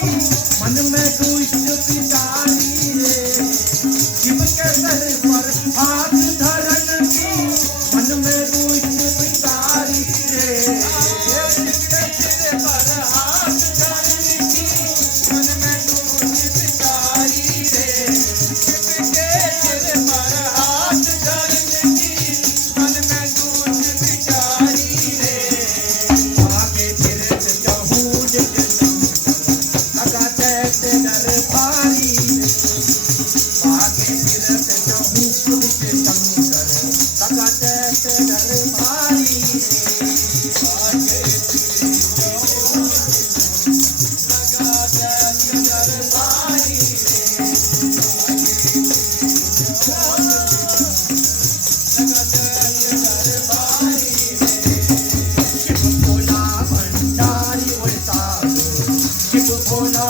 मन में दुष्ट पिटारी रे, शिव के सर पर हाथ धरन की, मन में दुष्ट पिटारी रे, शिव के सिर पर हाथ धरन की, मन में दुष्ट पिटारी रे, शिव के सिर पर हाथ धरन की, मन में दुष्ट पिटारी रे, आगे फिरत जाऊं जिस लगा दैत दरबारी रे, आगे फिरत जाऊं खुद से शंकर, लगा दैत दरबारी रे, आगे फिरत जाऊं लगा दैत दरबारी रे, आगे फिरत जाऊं लगा दैत दरबारी रे, शिव भोला भंडारी और साधु, शिव भोला